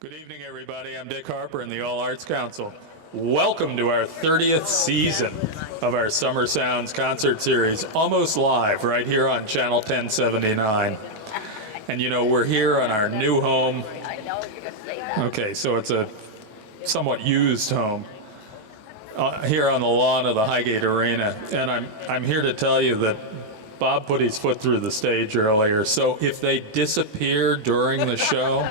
Good evening, everybody. I'm Dick Harper in the All Arts Council. Welcome to our 30th season of our Summer Sounds concert series, almost live right here on Channel 1079. And you know, we're here on our new home. Okay, so it's a somewhat used home here on the lawn of the Highgate Arena. And I'm here to tell you that Bob put his foot through the stage earlier, so if they disappear during the show,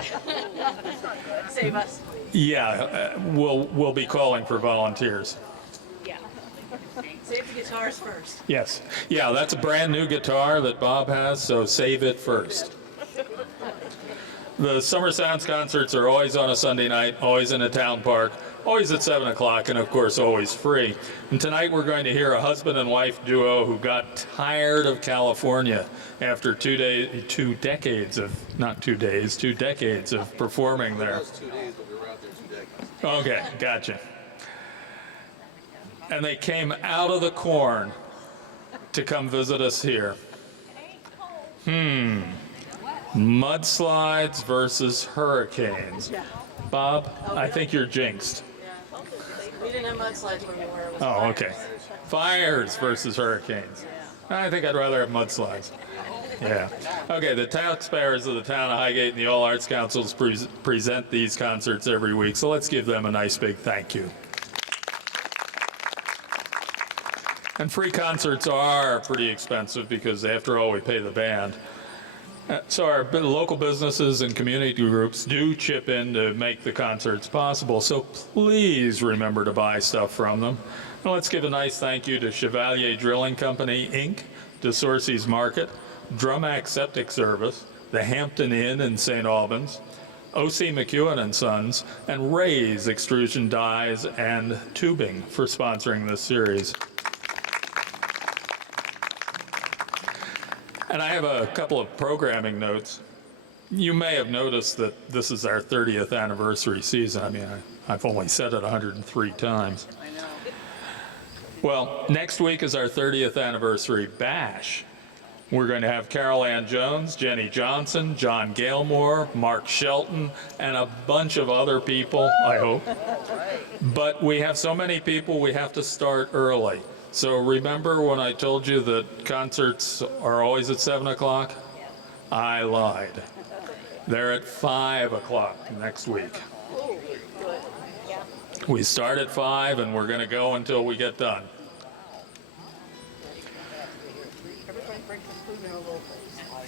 save us. Yeah, we'll be calling for volunteers. Yeah. Save the guitars first. Yes. Yeah, that's a brand new guitar that Bob has, so save it first. The Summer Sounds concerts are always on a Sunday night, always in a town park, always at 7 o'clock, and of course always free. And tonight we're going to hear a husband and wife duo who got tired of California after 2 decades of performing there. 2 days, but we were out there 2 decades. Okay, gotcha. And they came out of the corn to come visit us here. Mudslides versus hurricanes. Bob, I think you're jinxed. Yeah. We didn't have mudslides when we were. It was Oh, fires. okay. Fires versus hurricanes. I think I'd rather have mudslides. Yeah. Okay, the taxpayers of the town of Highgate and the All Arts Councils present these concerts every week, so let's give them a nice big thank you. And free concerts are pretty expensive because, after all, we pay the band. So our local businesses and community groups do chip in to make the concerts possible, so please remember to buy stuff from them. And let's give a nice thank you to Chevalier Drilling Company, Inc., DeSorcy's Market, Drumac Septic Service, the Hampton Inn in St. Albans, O.C. McEwen and Sons, and Ray's Extrusion Dyes and Tubing for sponsoring this series. And I have a couple of programming notes. You may have noticed that this is our 30th anniversary season. I mean, I've only said it 103 times. I know. Well, next week is our 30th anniversary bash. We're going to have Carol Ann Jones, Jenny Johnson, John Gailmore, Mark Shelton, and a bunch of other people, I hope. But we have so many people, we have to start early. So remember when I told you that concerts are always at 7 o'clock? I lied. They're at 5 o'clock next week. We start at 5 and we're going to go until we get done.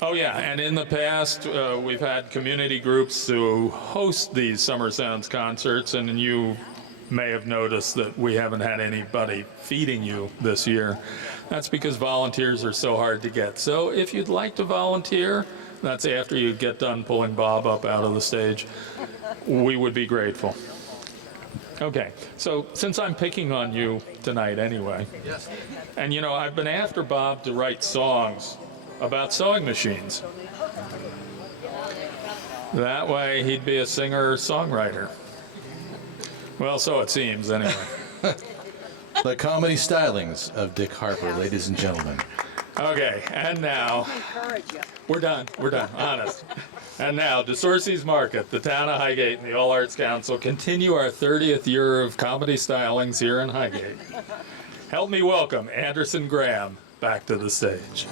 Oh yeah, and in the past we've had community groups who host these Summer Sounds concerts, and you may have noticed that we haven't had anybody feeding you this year. That's because volunteers are so hard to get. So if you'd like to volunteer, that's after you get done pulling Bob up out of the stage, we would be grateful. Okay, so since I'm picking on you tonight anyway, Yes. and you know, I've been after Bob to write songs about sewing machines. That way he'd be a singer-songwriter. Well, so it seems, anyway. The comedy stylings of Dick Harper, ladies and gentlemen. Okay, and now, we're done, honest. And now, DeSorcy's Market, the town of Highgate, and the All Arts Council continue our 30th year of comedy stylings here in Highgate. Help me welcome Anderson Graham back to the stage.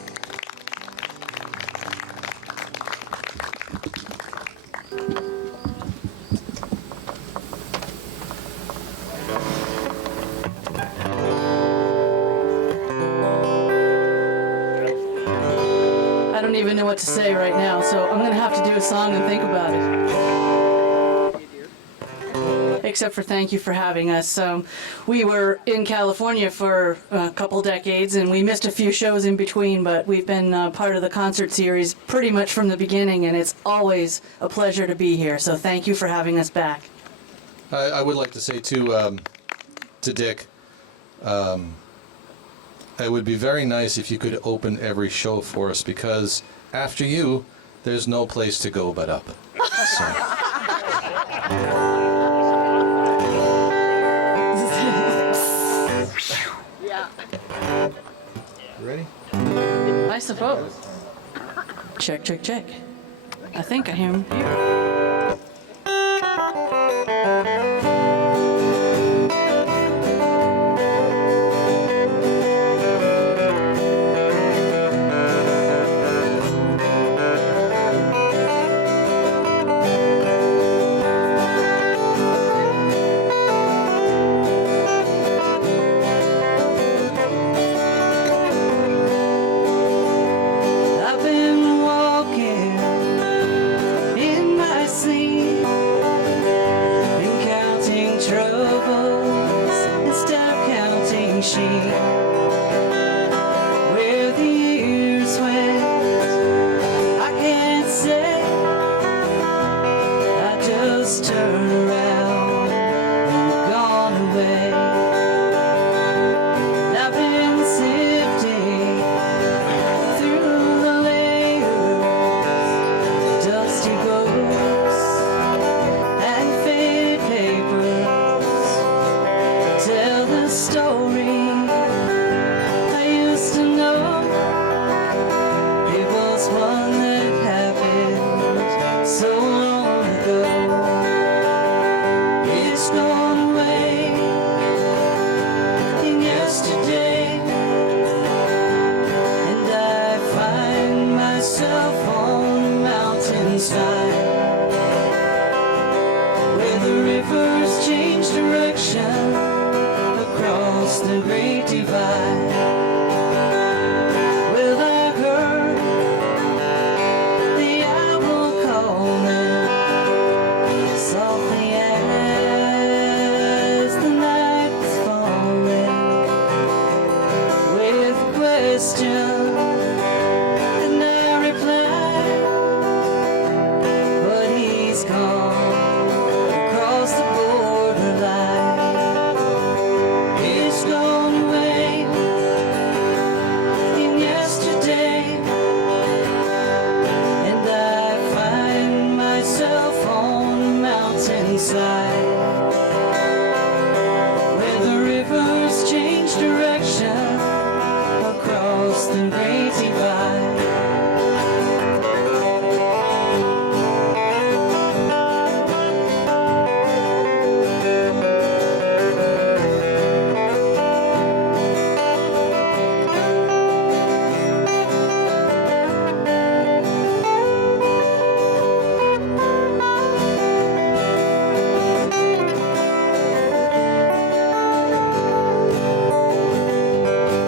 I don't even know what to say right now, so I'm going to have to do a song and think about it. Except for thank you for having us. We were in California for a couple decades, and we missed a few shows in between, but we've been part of the concert series pretty much from the beginning, and it's always a pleasure to be here. So thank you for having us back. I would like to say to Dick, it would be very nice if you could open every show for us, because after you, there's no place to go but up. So. Ready? I suppose. Check, check, check. I think I hear him here. I've been walking in my sleep and counting troubles instead of counting sheep. Where the years went, I can't say. I just turned around and gone away. I've been sifting through the layers, dusty books and faded papers. Tell the story I used to know. It was one that happened so long ago. It's gone away in yesterday, and I find myself on a mountainside where the rivers change direction across the great divide. Well, I heard the owl calling softly as the night was falling, with a question, and I replied, but he's gone across the borderline. It's gone away in yesterday, and I find myself on a mountainside where the rivers change direction across the great divide.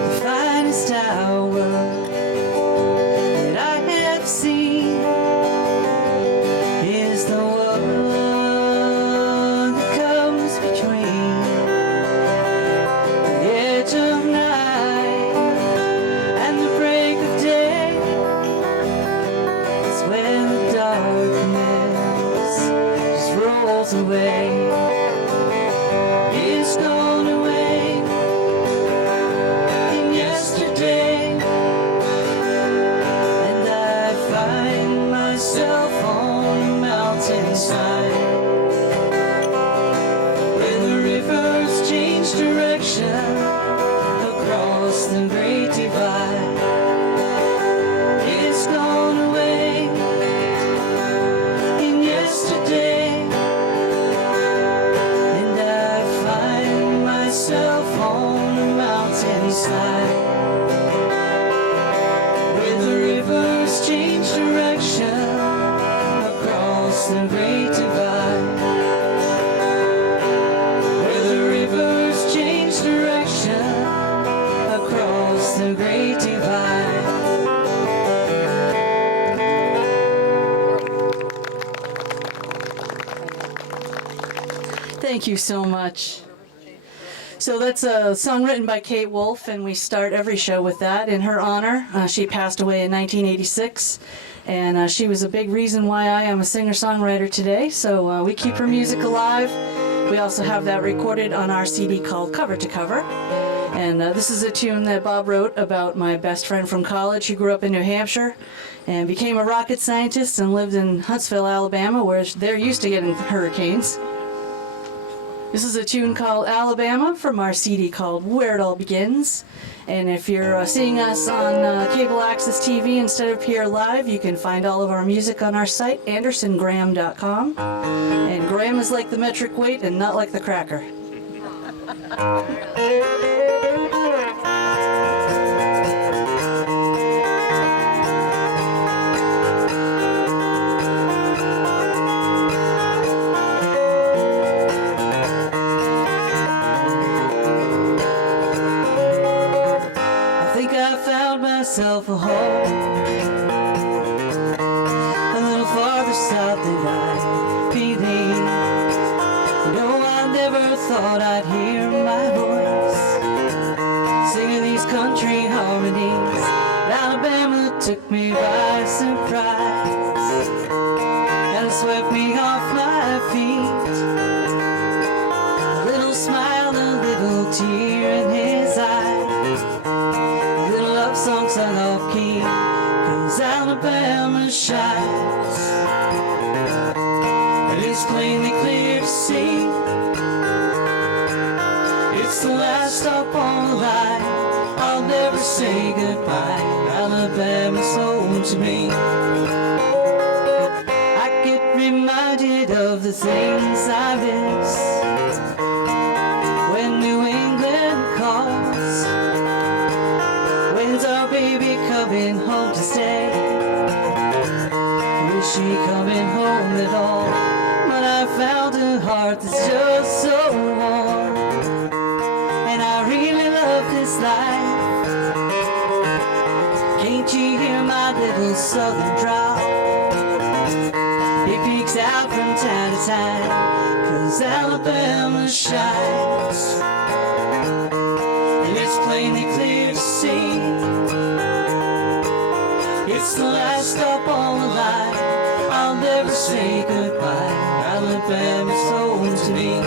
The finest hour that I have seen is the one that comes between the edge of night and the break of day. It's when the darkness just rolls away. It's gone away in yesterday, and I find myself on a mountainside where the rivers change direction across the great divide. It's gone away in yesterday, and I find myself on a mountainside where the rivers change direction across the great divide. Where the rivers change direction across the great divide. Thank you so much. So that's a song written by Kate Wolf, and we start every show with that in her honor. She passed away in 1986, and she was a big reason why I am a singer-songwriter today, so we keep her music alive. We also have that recorded on our CD called Cover to Cover. And this is a tune that Bob wrote about my best friend from college who grew up in New Hampshire and became a rocket scientist and lived in Huntsville, Alabama, where they're used to getting hurricanes. This is a tune called Alabama from our CD called Where It All Begins. And if you're seeing us on cable access TV instead of here live, you can find all of our music on our site, andersongraham.com. And Graham is like the metric weight and not like the cracker. Myself a home a little farther south than I believe. No, I never thought I'd hear my voice singing these country harmonies. Alabama took me by surprise and swept me off my feet. A little smile, a little tear in his eye, song sung off key, 'cause Alabama shines, and it's plainly clear to see it's the last stop on the line. I'll never say goodbye. Alabama's home to me. I get reminded of the things I miss when New England calls. When's our baby coming home to stay? Is she coming home at all? But I found a heart that's just so warm, and I really love this life. Can't you hear my little southern drawl? It peeks out from time to time, 'cause Alabama shines, and it's plainly clear to see it's the last stop on the line. I'll never say goodbye. Alabama's home to me.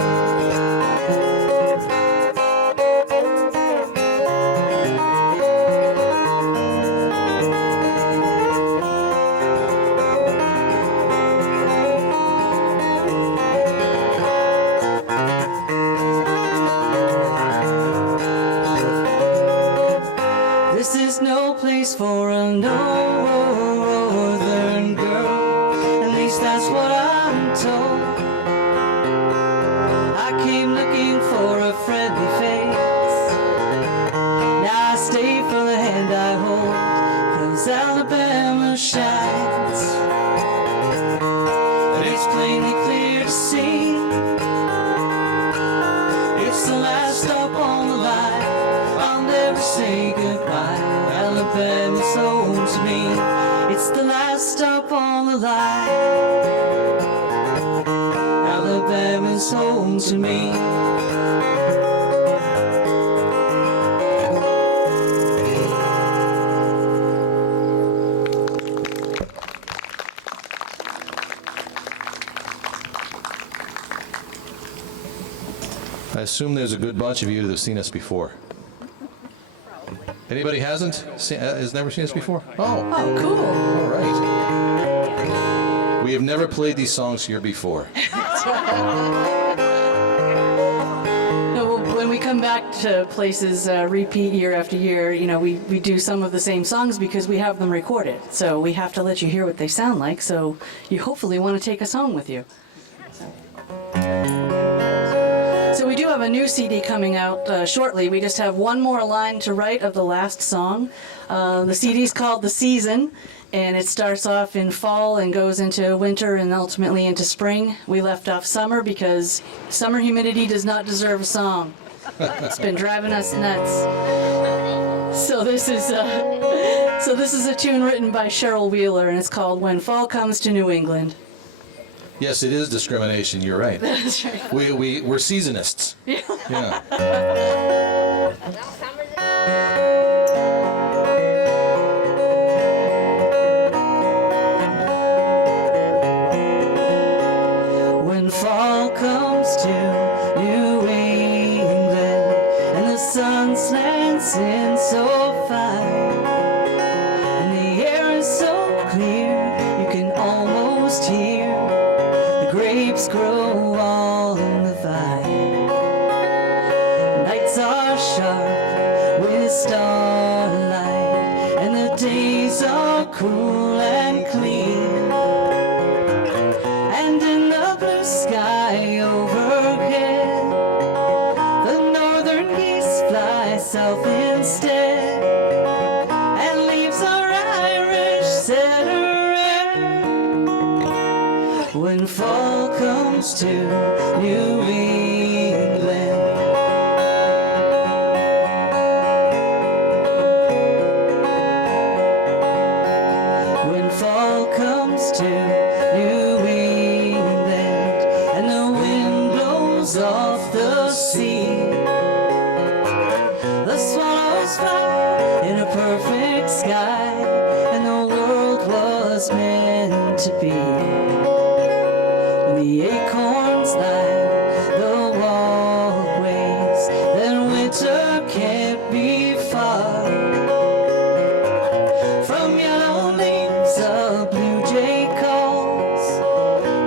This is no place for a northern girl, at least that's what I'm told. I came looking for a friendly face, now I stay for the hand I hold, 'cause Alabama shines, and it's plainly clear to see it's the last stop on the line. I'll never say goodbye. Alabama's home to me. It's the last stop on the line. Alabama's home to me. I assume there's a good bunch of you that have seen us before. Anybody hasn't? Has never seen us before? Oh, cool. all right. We have never played these songs here before. No, when we come back to places, repeat year after year, you know, we do some of the same songs because we have them recorded. So we have to let you hear what they sound like. So you hopefully want to take us home with you. So we do have a new CD coming out shortly. We just have one more line to write of the last song. The CD is called The Season, and it starts off in fall and goes into winter and ultimately into spring. We left off summer because summer humidity does not deserve a song. It's been driving us nuts. So this is a tune written by Cheryl Wheeler, and it's called When Fall Comes to New England. Yes, it is discrimination. You're right. That's right. We're seasonists. Yeah. Yeah. When fall comes to New England and the sun slants in so fine and the air is so clear you can almost hear the grapes grow on the vine. cool and clean. And in the blue sky overhead, the northern geese fly south instead, and leaves our Irish setter red. When fall comes to New England, when fall comes to New England, and the wind blows off the sea, the swallows fly in a perfect sky, and the world was meant to be. When the acorns line the walkways, then winter can't be far. From yellow leaves a blue jay calls,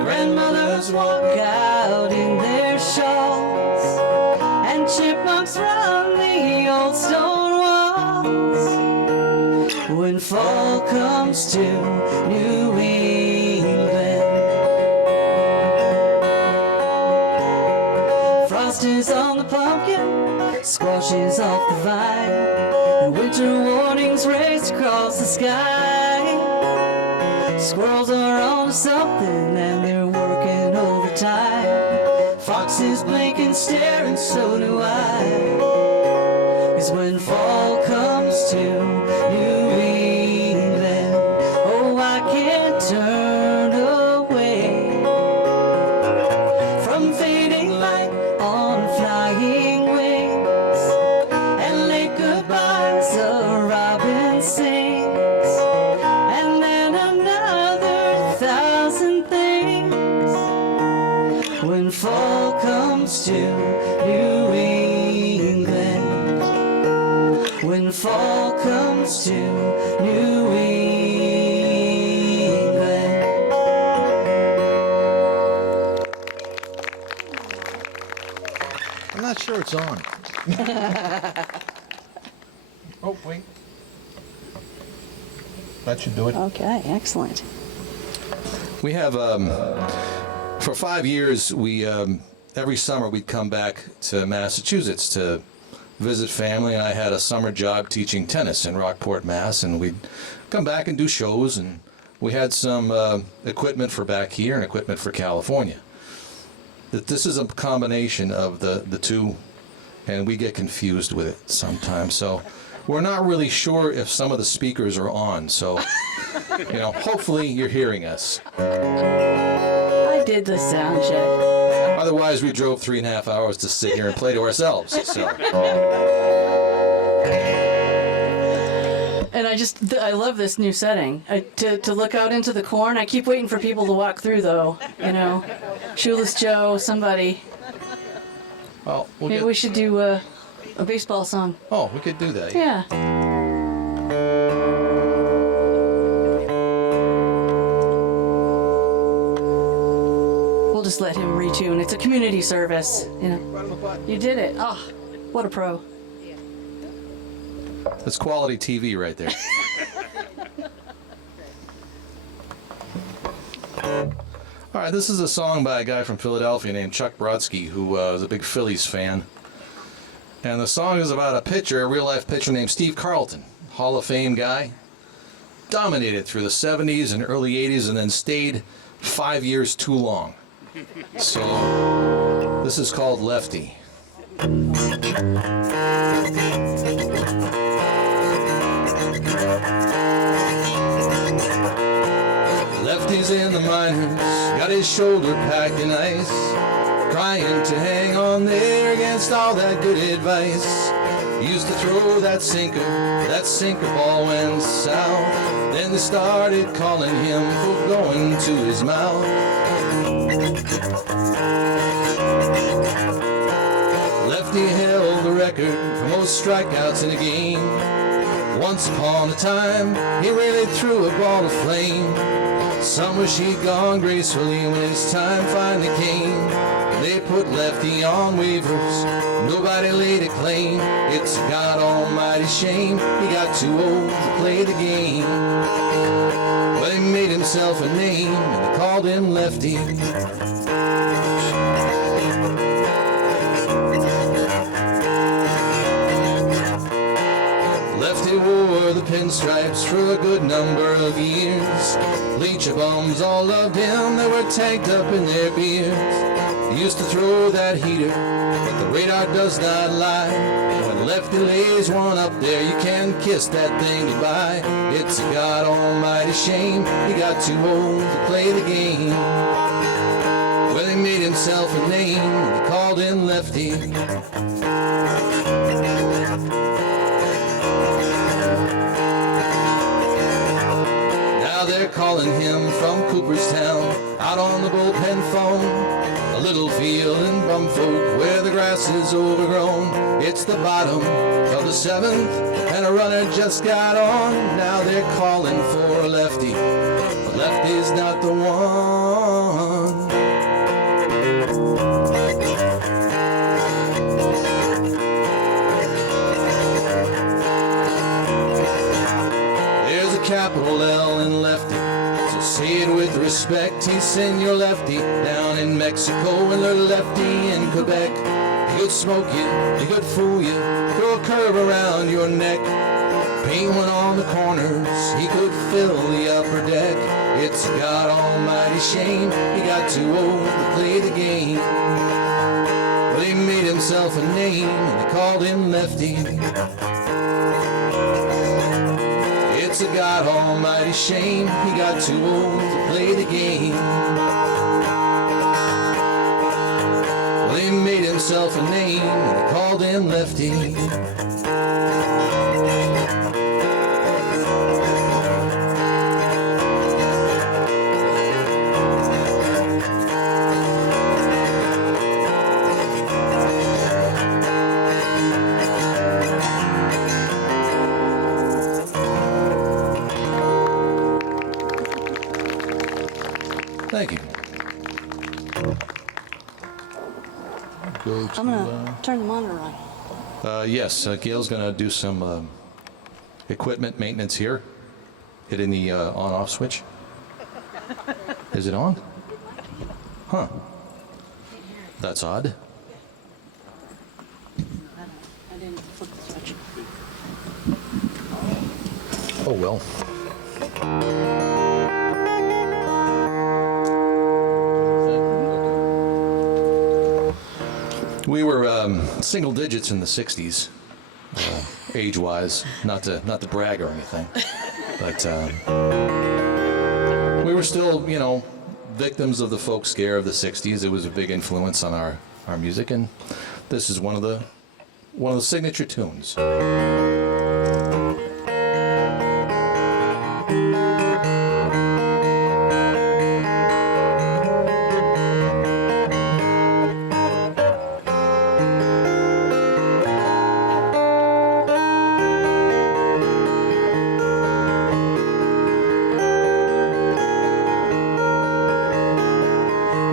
grandmothers walk out in their shawls, and chipmunks run the old stone walls. When fall comes to New England, frost is on the pumpkin, squash is off the vine, and winter warnings race across the sky. Squirrels are on to something and they're working overtime. Foxes blink and stare, and so do I. 'Cause when fall comes to New England, oh, I can't turn away from fading light on flying wings, and late goodbyes a robin sings, and then another thousand things. When fall comes to New England, when fall comes to New England. I'm not sure it's on. Oh, wait. That should do it. Okay, excellent. We have, for 5 years, we every summer we'd come back to Massachusetts to visit family. And I had a summer job teaching tennis in Rockport, Mass. And we'd come back and do shows. And we had some equipment for back here and equipment for California. That this is a combination of the two, and we get confused with it sometimes. So we're not really sure if some of the speakers are on. So, hopefully you're hearing us. I did the sound check. Otherwise, we drove 3.5 hours to sit here and play to ourselves. So. And I love this new setting. To look out into the corn, I keep waiting for people to walk through, though. Shoeless Joe, somebody. Well, Maybe we should do a baseball song. Oh, we could do that. Yeah. We'll just let him retune. It's a community service. You did it. Oh, what a pro. That's quality TV right there. All right, this is a song by a guy from Philadelphia named Chuck Brodsky, who is a big Phillies fan. And the song is about a pitcher, a real-life pitcher named Steve Carlton, Hall of Fame guy. Dominated through the 70s and early 80s and then stayed 5 years too long. So this is called Lefty. Lefty's in the minors, got his shoulder packed in ice, trying to hang on there against all that good advice. Used to throw that sinker ball went south. Then they started calling him for going to his mouth. Lefty held the record for most strikeouts in a game. Once upon a time, he really threw a ball of flame. Some wish he'd gone gracefully when his time finally came. They put Lefty on waivers, nobody laid a claim. It's a God almighty shame, he got too old to play the game. made himself a name and they called him Lefty. Lefty wore the pinstripes for a good number of years. Leech bums all loved him, they were tanked up in their beards. He used to throw that heater, but the radar does not lie. When Lefty lays one up there, you can kiss that thing goodbye. It's a God almighty shame he got too old to play the game. Well, he made himself a name, and they called him Lefty. Now they're calling him from Cooperstown, out on the bullpen phone. A little field in Bumfolk where the grass is overgrown. It's the bottom of the seventh and a runner just got on. Now they're calling for a lefty, but Lefty's not the one. There's a capital L in Lefty, so say it with respect. He's Senor Lefty down in Mexico and Little Lefty in Quebec. He could smoke you, he could fool you, throw a curve around your neck. Paint one on the corners, he could fill the upper deck. It's a God almighty shame he got too old to play the game. But he made himself a name and they called him Lefty. It's a God almighty shame he got too old to play the game. Well, he made himself a name and they called him Lefty. Thank you. Go to, I'm gonna turn the monitor on. Yes, Gail's going to do some equipment maintenance here. Hitting the on-off switch. Is it on? Huh. That's odd. I didn't flip the switch. oh well. We were single digits in the 60s, age-wise. Not to brag or anything, but we were still, you know, victims of the folk scare of the 60s. It was a big influence on our music, and this is one of the signature tunes.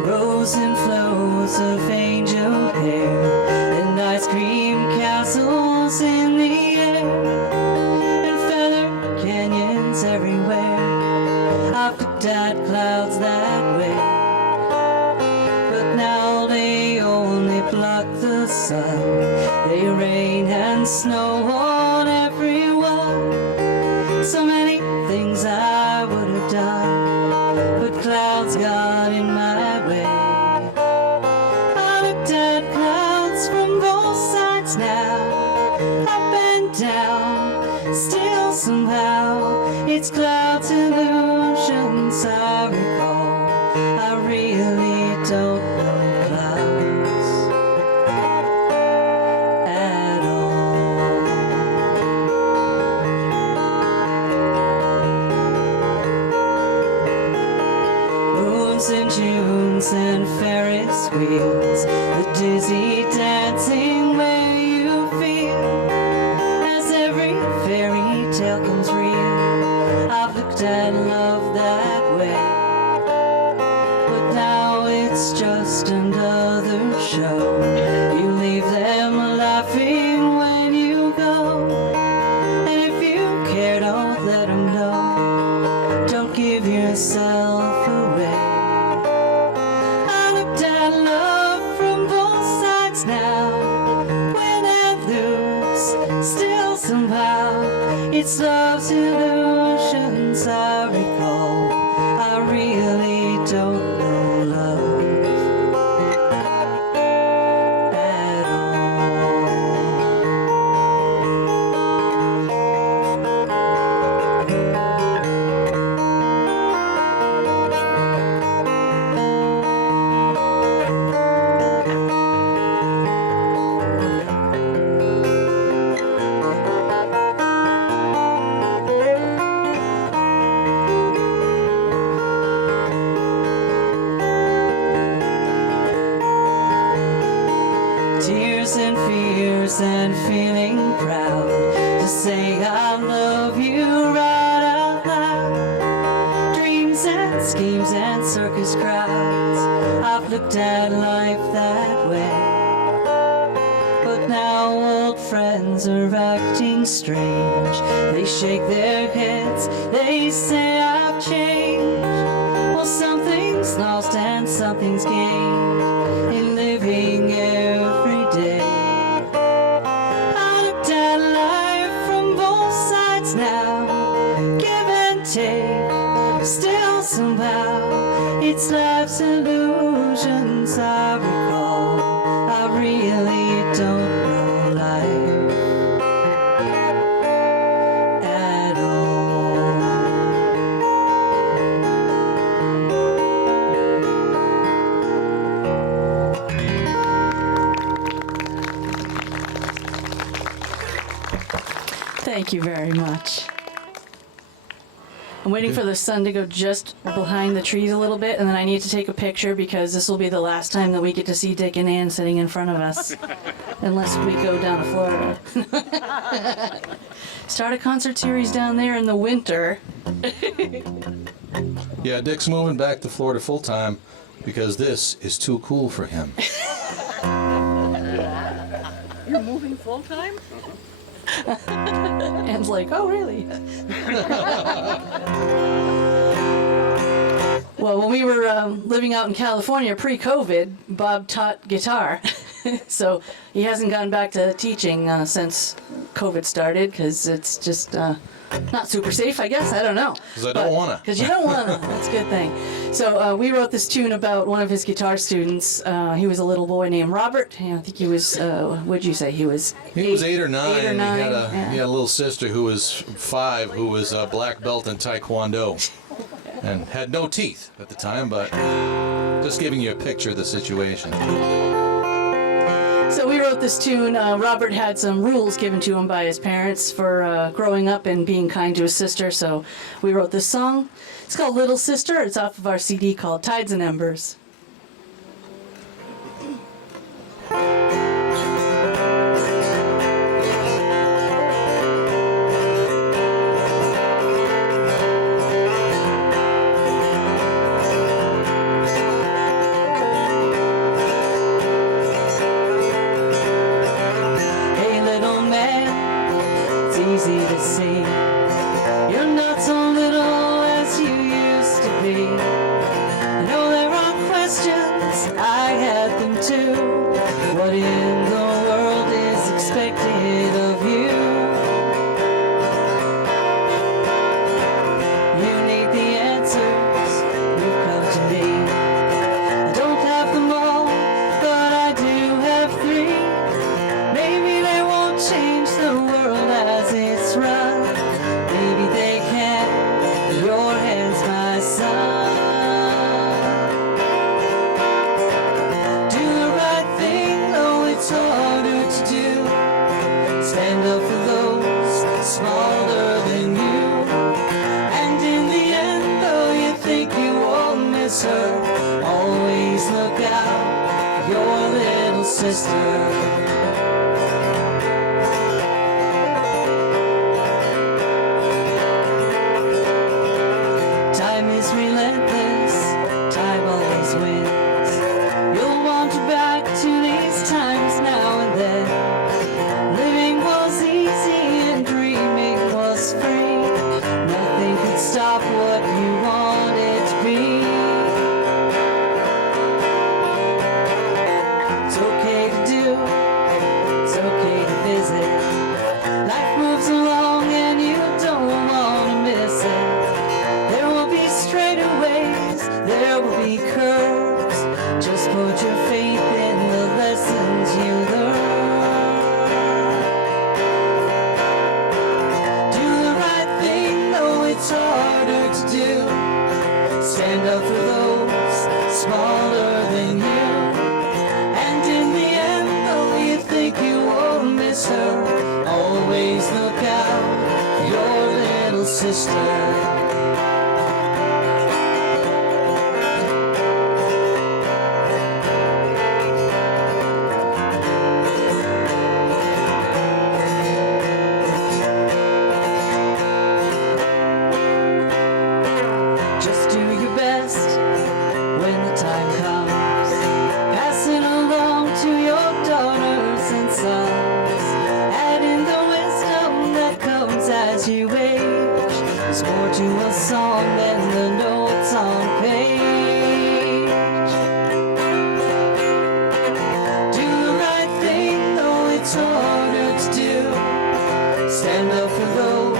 Rows and flows of angel hair and ice cream castles in the air and feather canyons everywhere. I've looked at clouds that way, but now they only block the sun. They rain and snow on everyone. So many things I would have done, but clouds got in my way. I looked at clouds from both sides now, up and down, still somehow it's clouds illusions I recall. I really don't know clouds at all. Moons and Junes and Ferris wheels, the dizzy dancing where you feel as every fairy tale comes real. I've looked at love that way. It's love's illusions I recall. I really don't know love at tears and fears and feeling proud to say I love you right out loud. Dreams and schemes and circus crowds, I've looked at life that way. But now old friends are acting strange. They shake their heads, they say I've changed. Well, something's lost and something's gained in living every day. I looked at life from both sides now, give and take, still somehow it's life's illusions I recall. I really don't know life at all. Thank you very much. I'm waiting for the sun to go just behind the trees a little bit, and then I need to take a picture because this will be the last time that we get to see Dick and Ann sitting in front of us, unless we go down to Florida. Start a concert series down there in the winter. Yeah, Dick's moving back to Florida full time because this is too cool for him. You're moving full time? Ann's like, oh, really? Well, when we were living out in California pre-COVID, Bob taught guitar. So he hasn't gone back to teaching since COVID started because it's just not super safe, I guess. I don't know. Because I don't want to. Because you don't want to. That's a good thing. So we wrote this tune about one of his guitar students. He was a little boy named Robert. I think he was, what'd you say? He was 8 or 9. Eight or nine. He Yeah. had a little sister who was 5 who was a black belt in Taekwondo and had no teeth at the time, but just giving you a picture of the situation. So we wrote this tune. Robert had some rules given to him by his parents for growing up and being kind to his sister, so we wrote this song. It's called Little Sister. It's off of our CD called Tides and Embers. Hey little man, it's easy to see you're not so little as you used to be. I know there are questions, I had them too. What in the world is expected of you? You need the answers, you've come to me. I don't have them all, but I do have 3. Maybe they won't change the world as it's run. Maybe they can. In your hands, my son. Do the right thing, though it's harder to do. Stand up for those smaller than you. And in the end, though you think you won't miss her, always look out for your little sister. Time is relentless, time always wins. You'll wander back to these times now and then. Living was easy. always look out for your little sister. Just do your best when the time comes. Pass it along to your daughters and sons. Add in the wisdom that comes as you age. There's more to a song than the notes on page. Do the right thing, though it's harder to do. Stand up for those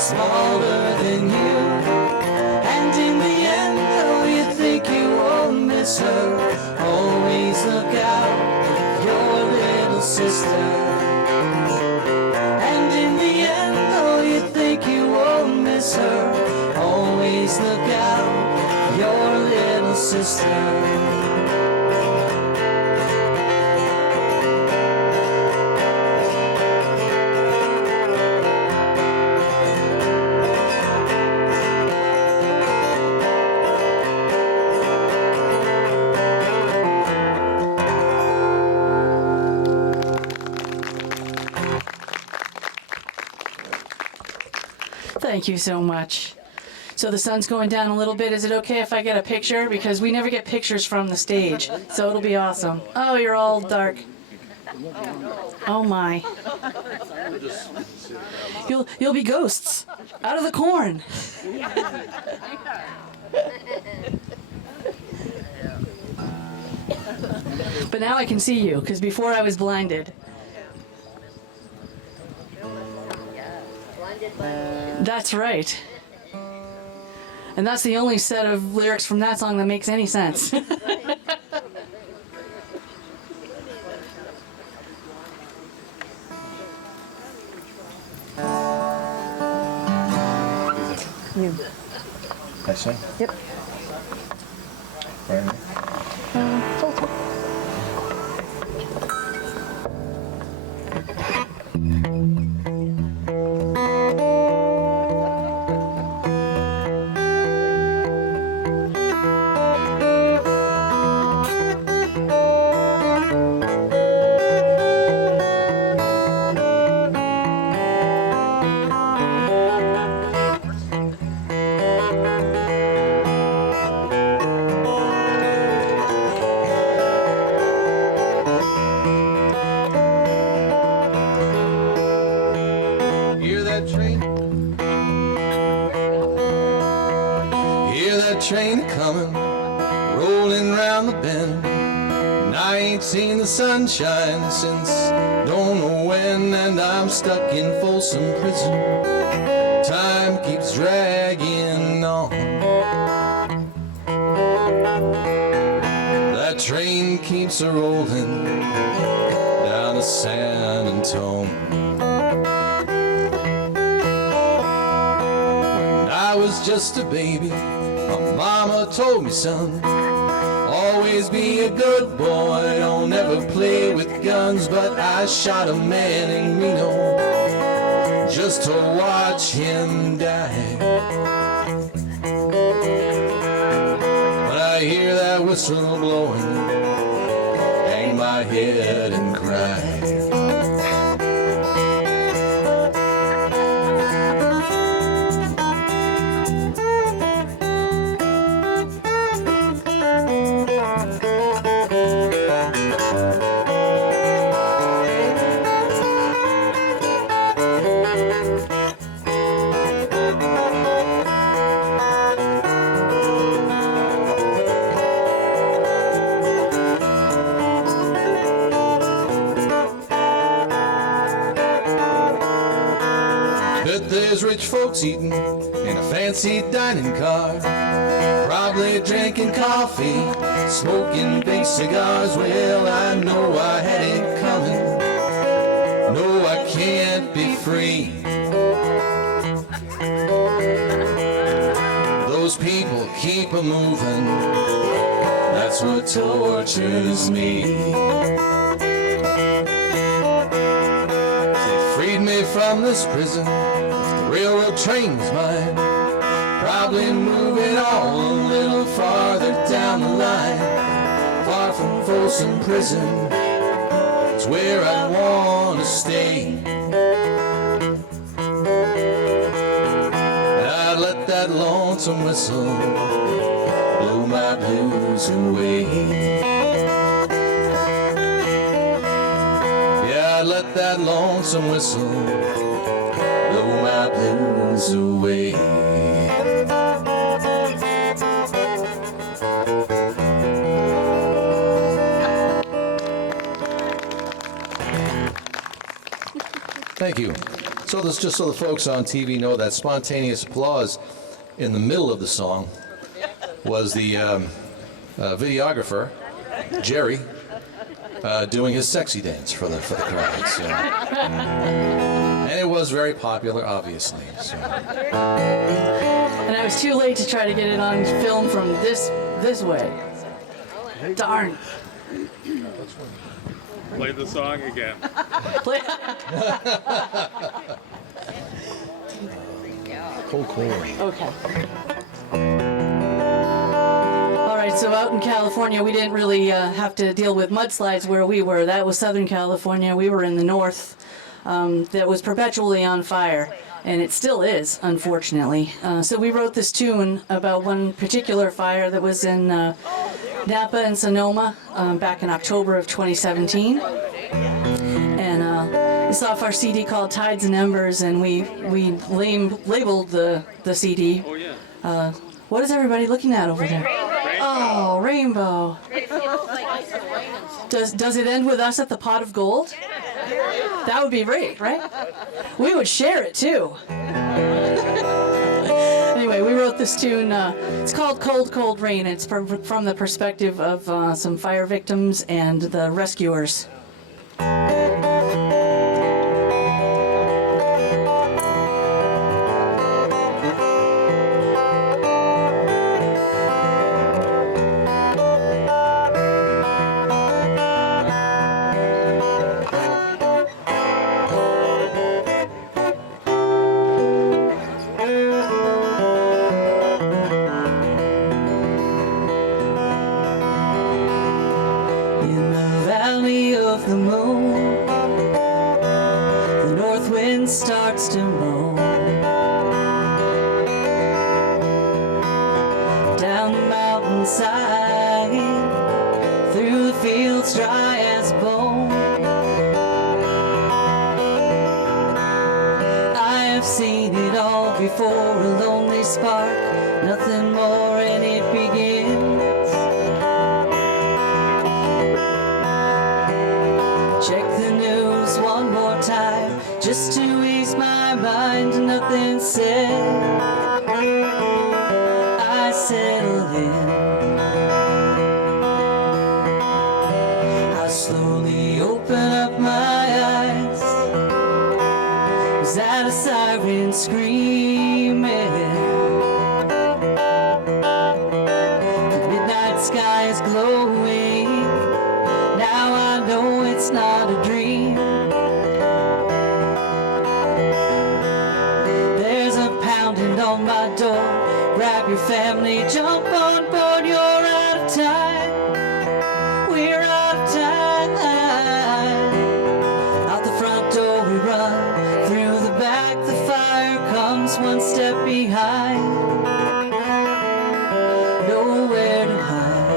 smaller than you. And in the end, though you think you won't miss her, always look out for your little sister. And in the end, though you think you won't miss her, always look out for your little sister. Thank you so much. So the sun's going down a little bit. Is it okay if I get a picture? Because we never get pictures from the stage. So it'll be awesome. Oh, you're all dark. Oh my. You'll be ghosts out of the corn. But now I can see you, because before I was blinded. That's right. And that's the only set of lyrics from that song that makes any sense. I sing? Yep. Right. Sultry. Train coming, rolling round the bend, and I ain't seen the sunshine since don't know when, and I'm stuck in Folsom prison. Time keeps dragging on. That train keeps a rolling down to San Antonio. When I was just a baby, my mama told me, son, always be a good boy, don't ever play with guns. But I shot a man in Reno just to watch him die. When I hear that whistle blowing, hang my head and cry. There's rich folks eating in a fancy dining car, probably drinking coffee, smoking big cigars. Well, I know I had it coming. No, I can't be free. Those people keep a moving, that's what tortures me. They freed me from this prison, the railroad train's mine. Probably moving on a little farther down the line. Far from Folsom prison, it's where I want to stay. I'd let that lonesome whistle blow my blues away. Yeah, I'd let that lonesome whistle blow my blues away. Thank you. So this, just so the folks on TV know, that spontaneous applause in the middle of the song was the videographer, Jerry, doing his sexy dance for the crowd. So. And it was very popular, obviously. So. And I was too late to try to get it on film from this way. Darn. Play the song again. Cold corn. Okay. All right, so out in California, we didn't really have to deal with mudslides where we were. That was Southern California. We were in the north that was perpetually on fire, and it still is, unfortunately. So we wrote this tune about one particular fire that was in Napa and Sonoma back in October of 2017. And it's off our CD called Tides and Embers, and we labeled the CD. Oh, yeah. What is everybody looking at over there? Oh, rainbow. Does it end with us at the pot of gold? That would be great, right? We would share it too. Anyway, we wrote this tune. It's called Cold, Cold Rain. It's from the perspective of some fire victims and the rescuers. Starts to moan down the mountainside, through the fields dry as bone. I have seen it all before, a lonely spark, nothing more, and it begins. Check the news one more time, just to ease my mind, nothing said. I settle in. I slowly open up my eyes. Was that a siren screaming? The midnight sky is glowing. Now I know it's not a dream. On my door, grab your family, jump on board, you're out of time. We're out of time. Out the front door we run, through the back the fire comes one step behind. Nowhere to hide.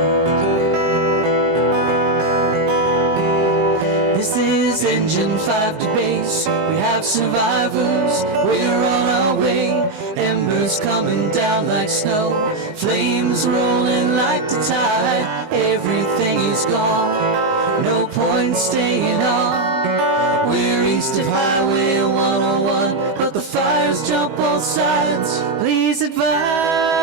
This is Engine 5 to base. We have survivors, we're on our way. Embers coming down like snow, flames rolling like the tide. Everything is gone, no point staying on. We're east of Highway 101, but the fires jump all sides. Please advise.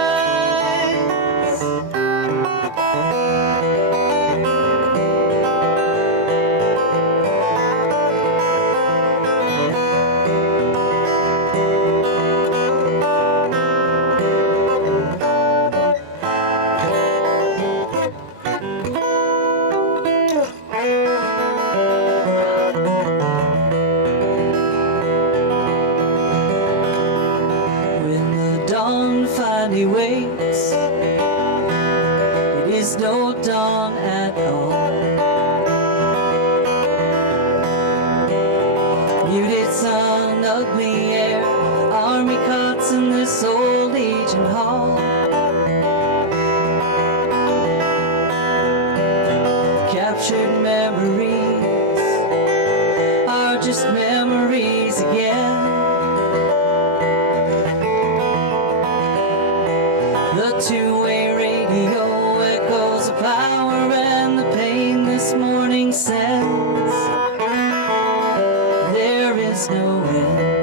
only waits. It is no dawn at all. Muted sun, ugly air, army cots in this old Legion hall. Captured memories are just memories again. The two-way radio echoes of power and the pain this morning sends. There is no end.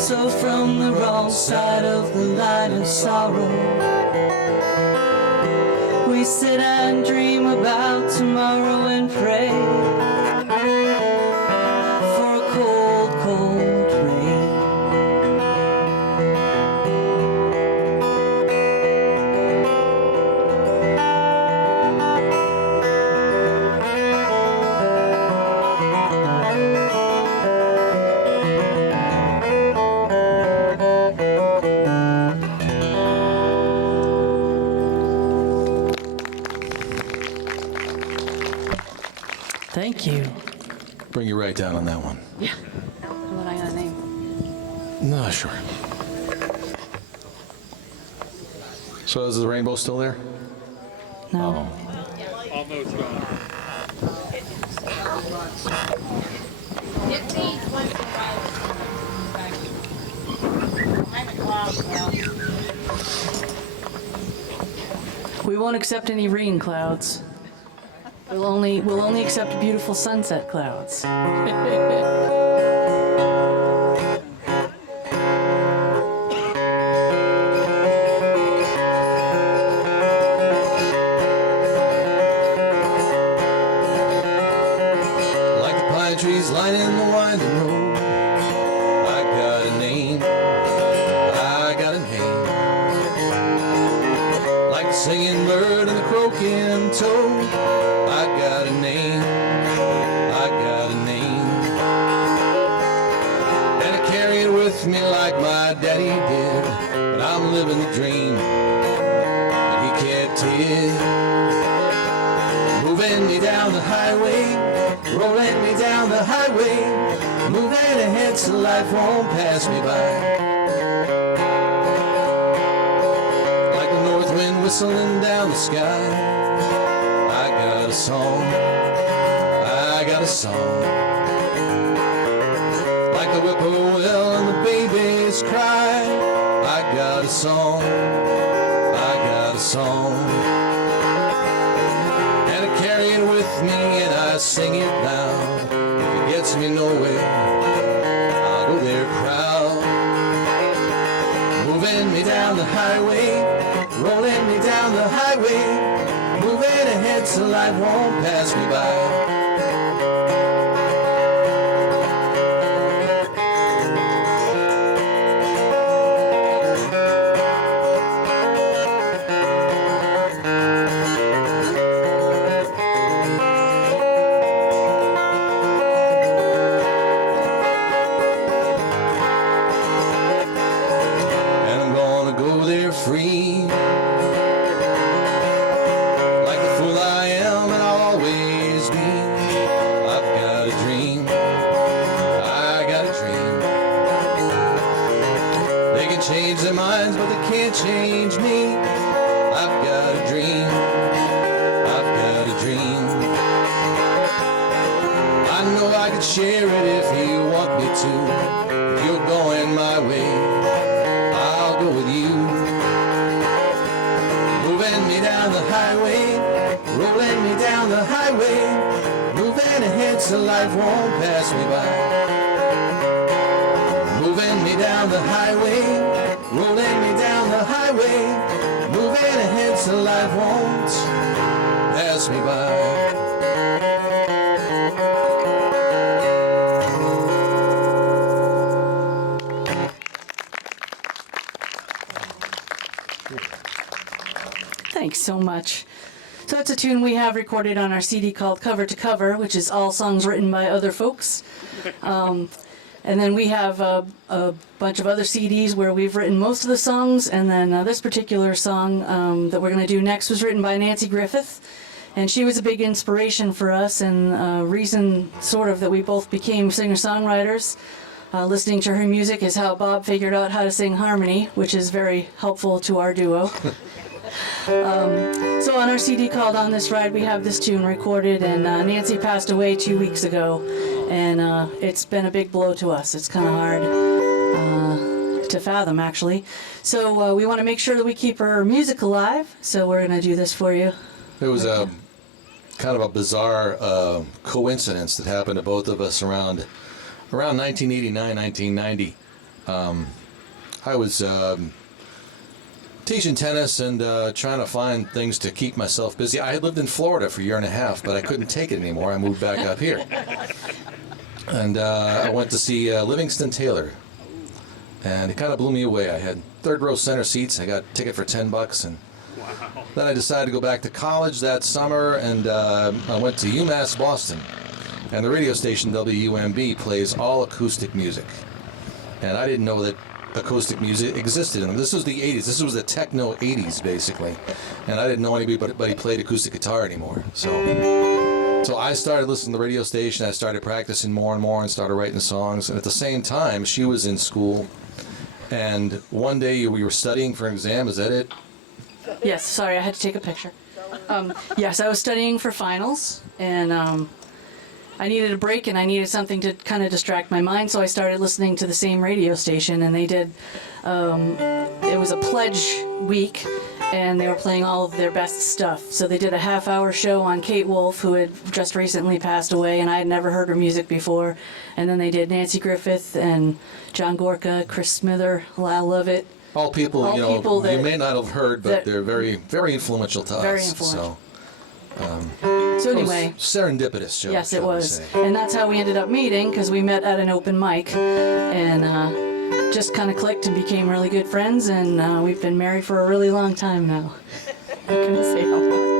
So from the wrong side of the line of sorrow, we sit and dream about tomorrow and pray for a cold, cold rain. Thank you. Bring you right down on that one. Yeah. What I gonna name? No, sure. So is the rainbow still there? No. Almost gone. We won't accept any rain clouds. We'll only accept beautiful sunset clouds. Like the pine trees lining the winding road, I got a name, I got a name. Like the singing bird and the croaking toad, I got a name, I got a name. And I carry it with me like my daddy did, but I'm living the dream that he can't take. Moving me down the highway, rolling me down the highway, moving ahead so life won't pass me by. Like the north wind whistling down the sky, I got a song, I got a song. Like the whippoorwill and the babies cry, I got a song, I got a song. And I carry it with me and I sing it loud. If it gets me nowhere, I'll go there proud. Moving me down the highway, rolling me down the highway, moving ahead so life won't pass me by. And I'm gonna go there free, like the fool I am and I'll always be. I've got a dream, I got a dream. They can change their minds, but they can't change me. I've got a dream, I've got a dream. I know I could share it if you want me to. If you're going my way, I'll go with you. Moving me down the highway, rolling me down the highway, moving ahead so life won't pass me by. Moving me down the highway, rolling me down the highway, moving ahead so life won't pass me by. Thanks so much. So that's a tune we have recorded on our CD called Cover to Cover, which is all songs written by other folks. And then we have a bunch of other CDs where we've written most of the songs. And then this particular song that we're going to do next was written by Nancy Griffith. And she was a big inspiration for us and reason sort of that we both became singer-songwriters. Listening to her music is how Bob figured out how to sing harmony, which is very helpful to our duo. So on our CD called On This Ride, we have this tune recorded, and Nancy passed away 2 weeks ago, and it's been a big blow to us. It's kind of hard to fathom, actually. So we want to make sure that we keep her music alive, so we're going to do this for you. It was a kind of a bizarre coincidence that happened to both of us around 1989, 1990. I was teaching tennis and trying to find things to keep myself busy. I had lived in Florida for a year and a half, but I couldn't take it anymore. I moved back up here. And I went to see Livingston Taylor. And it kind of blew me away. I had third row center seats. I got a ticket for $10. And then I decided to go back to college that summer, and I went to UMass Boston. And the radio station WUMB plays all acoustic music. And I didn't know that acoustic music existed. And this was the 80s. This was the techno 80s, basically. And I didn't know anybody played acoustic guitar anymore. So I started listening to the radio station. I started practicing more and more and started writing songs. And at the same time, she was in school. And one day we were studying for an exam. Is that it? Yes, sorry, I had to take a picture. Yes, I was studying for finals, and I needed a break, and I needed something to kind of distract my mind, so I started listening to the same radio station, and they did, it was a pledge week, and they were playing all of their best stuff. So they did a half-hour show on Kate Wolf, who had just recently passed away, and I had never heard her music before. And then they did Nancy Griffith and John Gorka, Chris Smither, Lyle Lovett. All people, All you know, people that- you may not have heard, but that- they're very, very influential to Very us. influential. So So anyway, serendipitous show. yes, it shall we was. say. And that's how we ended up meeting, because we met at an open mic, and just kind of clicked and became really good friends, and we've been married for a really long time now. I'm gonna say how long.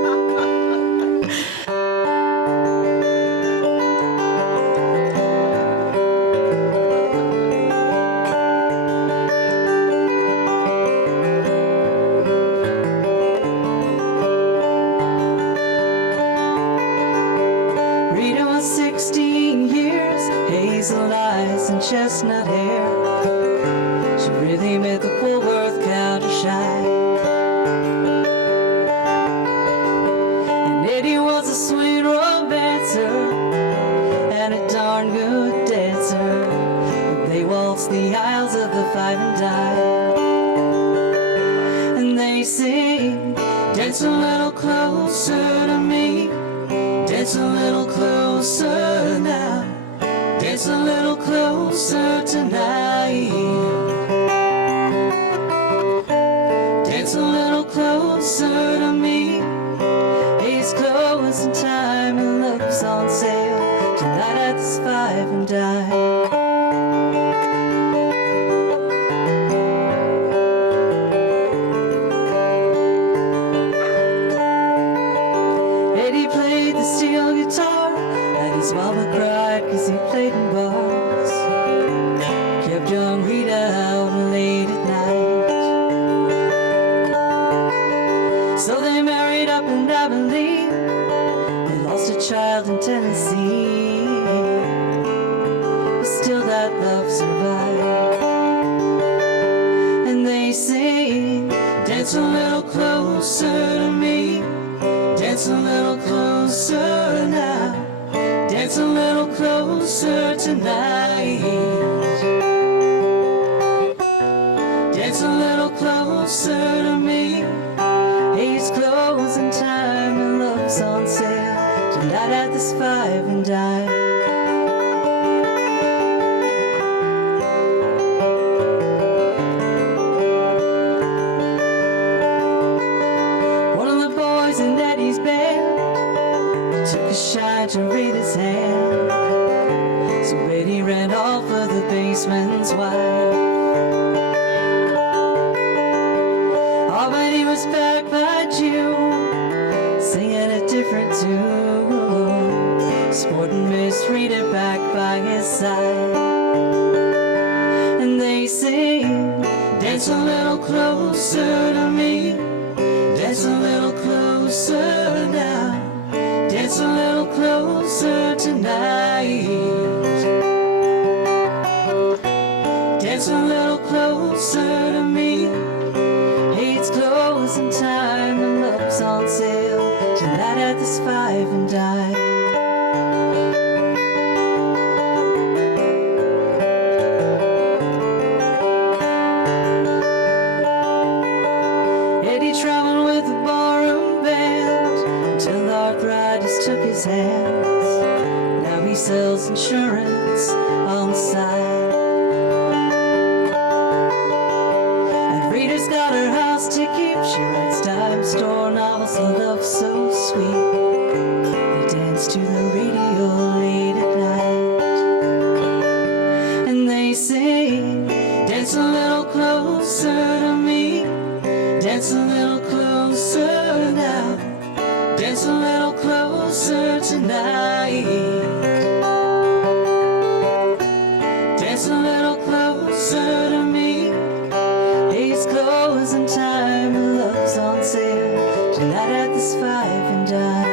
Rita was 16 years, hazel eyes and chestnut hair. She really made the Woolworth counter shine. And Eddie was a sweet romancer and a darn good dancer. And they waltzed the aisles of the five and dime. And they sing, dance a little closer to me. Dance a little closer now. Dance a little closer tonight. Dance a little closer to me. It's closing time and love's on sale tonight at this five and dime. Eddie played the steel guitar and his mama cried 'cause he played in bars. Kept young Rita out late at night. So they married up in Abilene. They lost a child in Tennessee. But still that love survived. And they sing, dance a little closer to me. Dance a little closer now. Dance a little closer tonight. Dance a little closer to me. It's closing time and love's on sale tonight at this five and dime. One of the boys in Eddie's band took a shine to Rita's hand. So Eddie ran off of the baseman's wife. Oh, but he was back by June, singing a different tune, sporting Miss Rita back by his side. Dance a little closer to me. Dance a little closer now. Dance a little closer tonight. Dance a little closer to me. Hey, it's closing time and love's on sale tonight at this 5 and dime. Eddie traveled with the barroom band until arthritis took his hands. Now he sells insurance on the side. And Rita's got her house to keep. She writes dime store novels and love so sweet. They dance to the radio late at night. And they sing, dance a little closer to me. Dance a little closer now. Dance a little closer tonight. Dance a little closer to me. It's closing time and love's on sale tonight at this 5 and dime.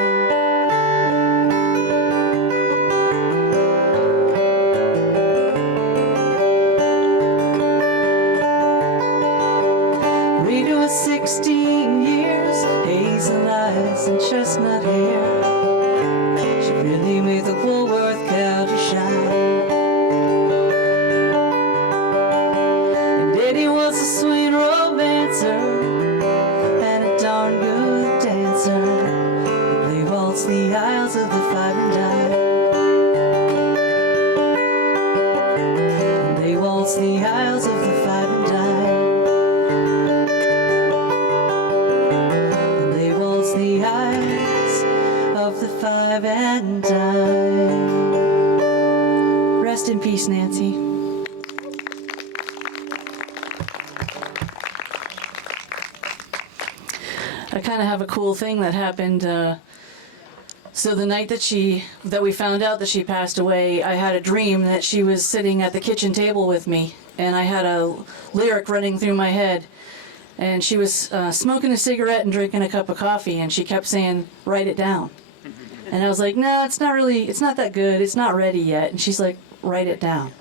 Rita was 16 years, hazel eyes and chestnut hair. She really made the Woolworth County shine. And Eddie was a sweet romancer and a darn good dancer. They waltzed the aisles of the 5 and dime. And they waltzed the aisles of the 5 and dime. And they waltzed the aisles of the 5 and dime. Rest in peace, Nancy. I kind of have a cool thing that happened. So the night that we found out that she passed away, I had a dream that she was sitting at the kitchen table with me, and I had a lyric running through my head. And she was smoking a cigarette and drinking a cup of coffee, and she kept saying, "Write it down." And I was like, "No, it's not that good. It's not ready yet." And she's like, "Write it down."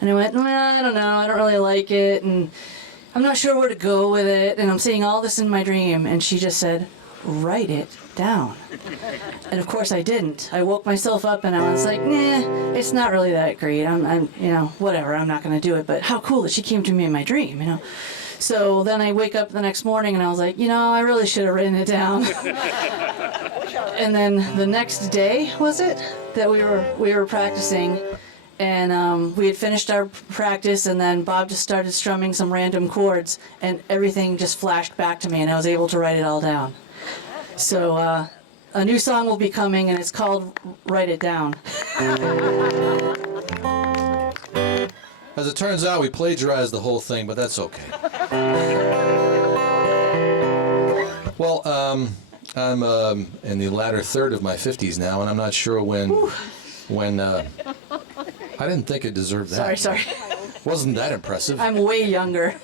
And I went, "Well, I don't know. I don't really like it, and I'm not sure where to go with it." And I'm seeing all this in my dream, and she just said, "Write it down." And of course I didn't. I woke myself up and I was like, "Nah, it's not really that great. I'm whatever. I'm not going to do it." But how cool that she came to me in my dream, you know. So then I wake up the next morning and I was like, I really should have written it down. And then the next day, was it, that we were practicing, and we had finished our practice, and then Bob just started strumming some random chords, and everything just flashed back to me, and I was able to write it all down. So a new song will be coming, and it's called "Write It Down." As it turns out, we plagiarized the whole thing, but that's okay. Well, I'm in the latter third of my 50s now, and I'm not sure when I didn't think it deserved that. Sorry. Wasn't that impressive? I'm way younger.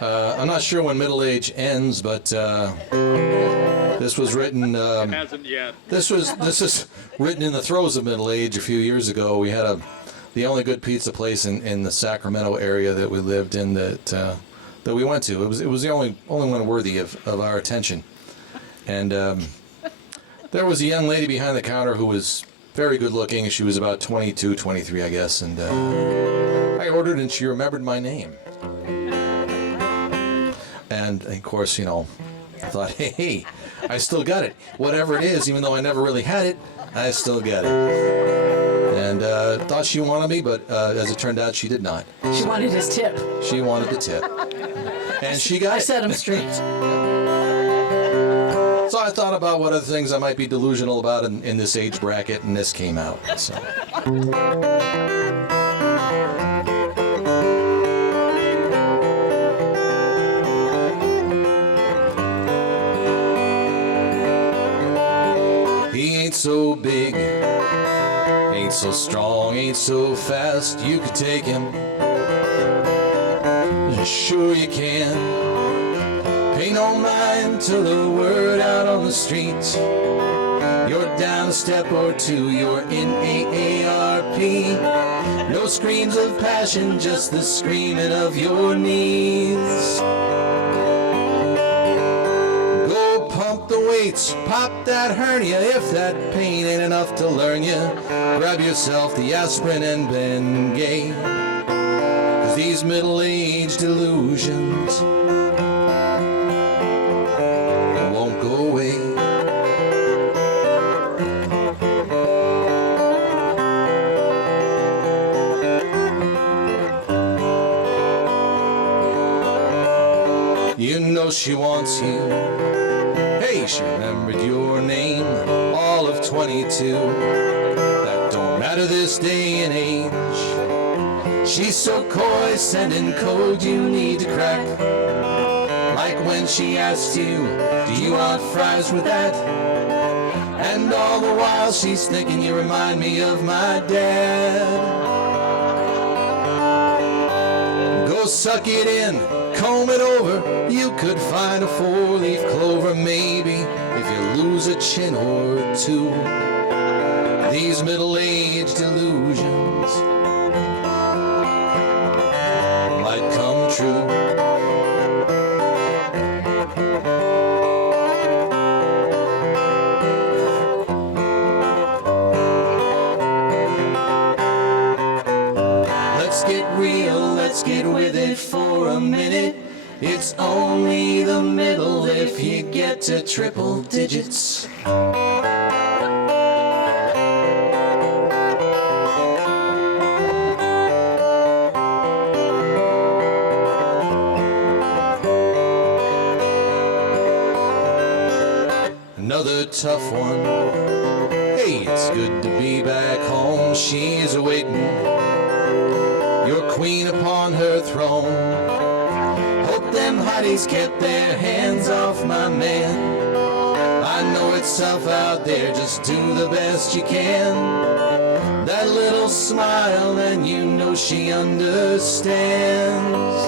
I'm not sure when middle age ends, but this was written. It hasn't yet. This is written in the throes of middle age a few years ago. We had the only good pizza place in the Sacramento area that we lived in that we went to. It was the only one worthy of our attention. And there was a young lady behind the counter who was very good looking. She was about 22, 23, I guess. And I ordered, and she remembered my name. And of course, I thought, hey, I still got it. Whatever it is, even though I never really had it, I still got it. And thought she wanted me, but as it turned out, she did not. She wanted his tip. She wanted the tip. And she got I it. set him straight. So I thought about what other things I might be delusional about in this age bracket, and this came out. So. He ain't so big, ain't so strong, ain't so fast, you could take him. Sure you can. Pay no mind to the word out on the street. You're down a step or two, you're in AARP. No screams of passion, just the screaming of your knees. Go pump the weights, pop that hernia. If that pain ain't enough to learn you, grab yourself the aspirin and Bengay. 'Cause these middle-age delusions won't go away. You know she wants you. Hey, she remembered your name, all of 22. That don't matter this day and age. She's so coy, sending code you need to crack. Like when she asked you, do you want fries with that? And all the while she's thinking you remind me of my dad. Go suck it in, comb it over. You could find a four-leaf clover maybe if you lose a chin or two. These middle-aged delusions might come true. Let's get real, let's get with it for a minute. It's only the middle if you get to triple digits. Another tough one. Hey, it's good to be back home. She's awaiting your queen upon her throne. Hope them hotties kept their hands off my man. I know it's tough out there, just do the best you can. That little smile and you know she understands.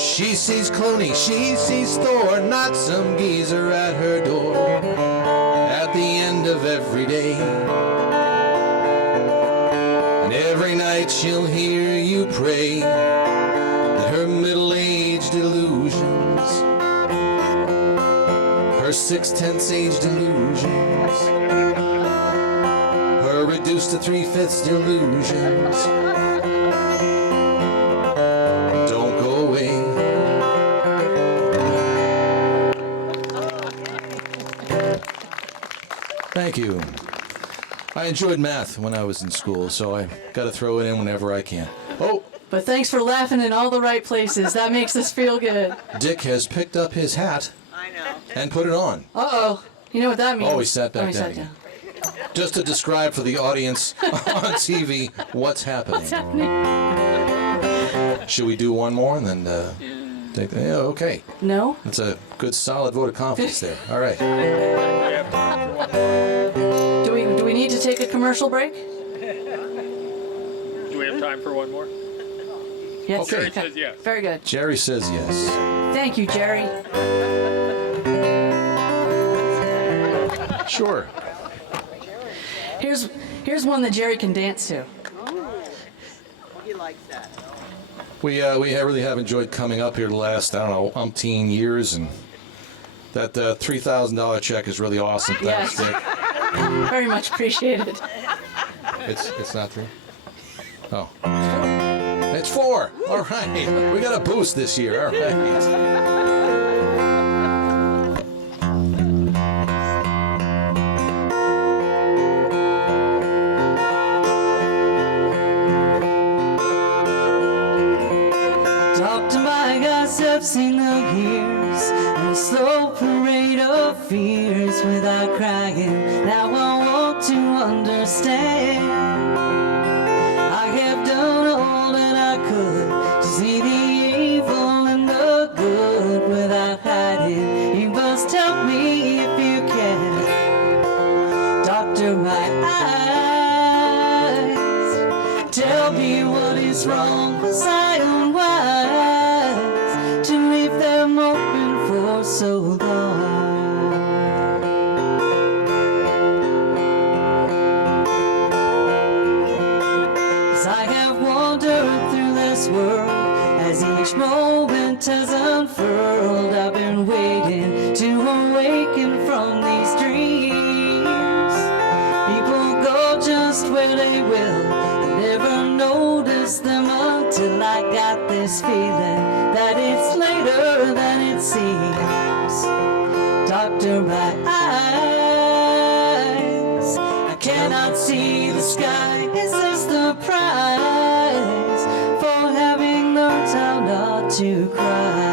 She sees Clooney, she sees Thor, not some geezer at her door at the end of every day. And every night she'll hear you pray that her middle-aged delusions, her 6/10 age delusions, her reduced to 3/5 delusions don't go away. Thank you. I enjoyed math when I was in school, so I got to throw it in whenever I can. Oh, But thanks for laughing in all the right places. That makes us feel good. Dick has picked up his hat I know. and put it on. Uh-oh. You know what that means? Oh, he sat back down again. Just to describe for the audience on TV what's happening. What's happening? Should we do one more and then take the... Yeah, okay. No? That's a good solid vote of confidence there. All right. Do we need to take a commercial break? Do we have time for one more? Yes. Okay. Jerry says yes. Very good. Jerry says yes. Thank you, Jerry. Sure. Here's one that Jerry can dance to. He likes that. We really have enjoyed coming up here the last, I don't know, umpteen years, and that $3,000 check is really awesome. Thanks, Yes. Dick. Very much appreciated. It's not 3? Oh. It's 4. All right. We got a boost this year. All right. Dr. Mike, I've seen the years and the slow parade of fears without crying. Now I want to understand. I have done all that I could to see the evil and the good without hiding. You must help me if you can. Doctor, my eyes tell me what is wrong. was I unwise to leave them open for so long? 'Cause I have wandered through this world as each moment has unfurled. I've been waiting to awaken from these dreams. People go just where they will. I never noticed them until I got this feeling that it's later than it seems. Doctor, my eyes, I cannot see the sky. Is this the prize for having learned how not to cry?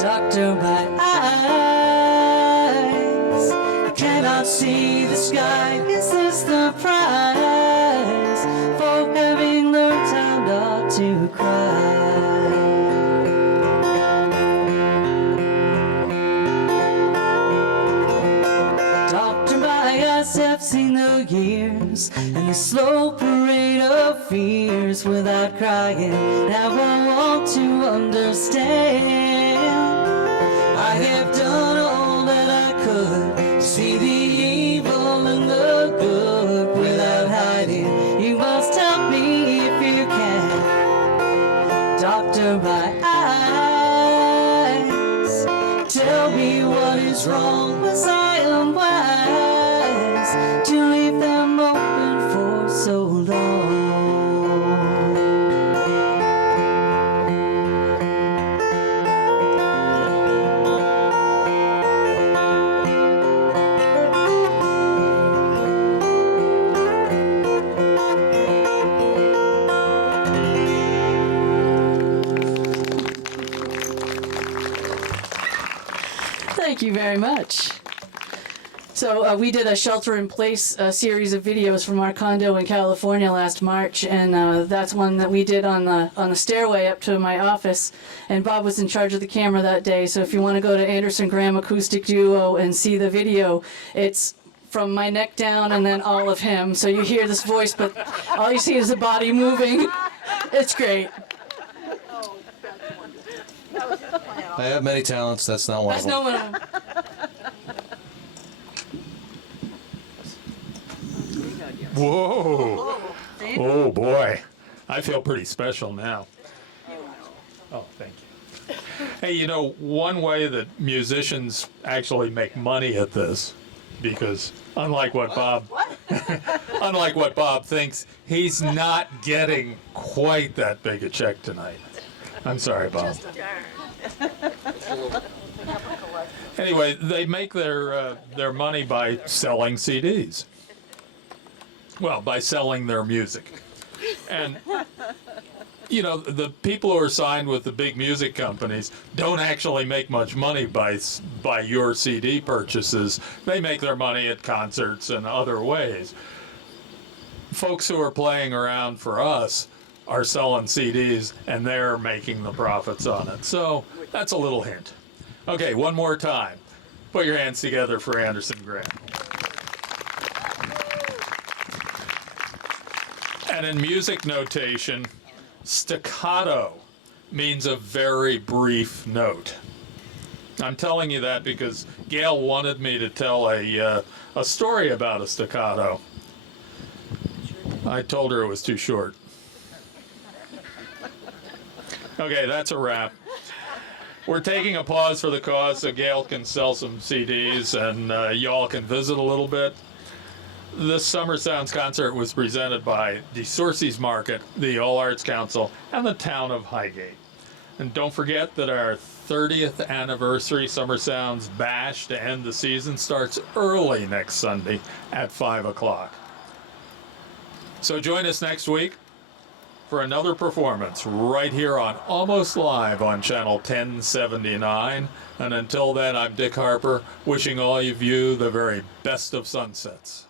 Doctor, my eyes, I cannot see the sky. Is this the prize for having learned how not to cry? Doctor, my eyes have seen the years and the slow parade of fears without crying. Now I want to understand. I have done all that I could, see the evil and the good without hiding. You must help me if you can. Doctor, my eyes, tell me what is wrong. Was I unwise to leave them open for so long? Thank you very much. So we did a shelter-in-place series of videos from our condo in California last March, and that's one that we did on the stairway up to my office. And Bob was in charge of the camera that day. So if you want to go to Anderson Graham Acoustic Duo and see the video, it's from my neck down and then all of him. So you hear this voice, but all you see is the body moving. It's great. I have many talents. That's not one That's of them. no one. Whoa. Oh, boy. I feel pretty special now. Oh, thank you. Hey, you know, one way that musicians actually make money at this, because unlike what Bob thinks, he's not getting quite that big a check tonight. I'm sorry, Bob. Anyway, they make their money by selling CDs. Well, by selling their music. And, you know, the people who are signed with the big music companies don't actually make much money by your CD purchases. They make their money at concerts and other ways. Folks who are playing around for us are selling CDs, and they're making the profits on it. So that's a little hint. Okay, one more time. Put your hands together for Anderson Graham. And in music notation, staccato means a very brief note. I'm telling you that because Gail wanted me to tell a story about a staccato. I told her it was too short. Okay, that's a wrap. We're taking a pause for the cause so Gail can sell some CDs and y'all can visit a little bit. This Summer Sounds concert was presented by the Sources Market, the All Arts Council, and the town of Highgate. And don't forget that our 30th anniversary Summer Sounds Bash to end the season starts early next Sunday at 5 o'clock. So join us next week for another performance right here on Almost Live on Channel 1079. And until then, I'm Dick Harper, wishing all of you the very best of sunsets.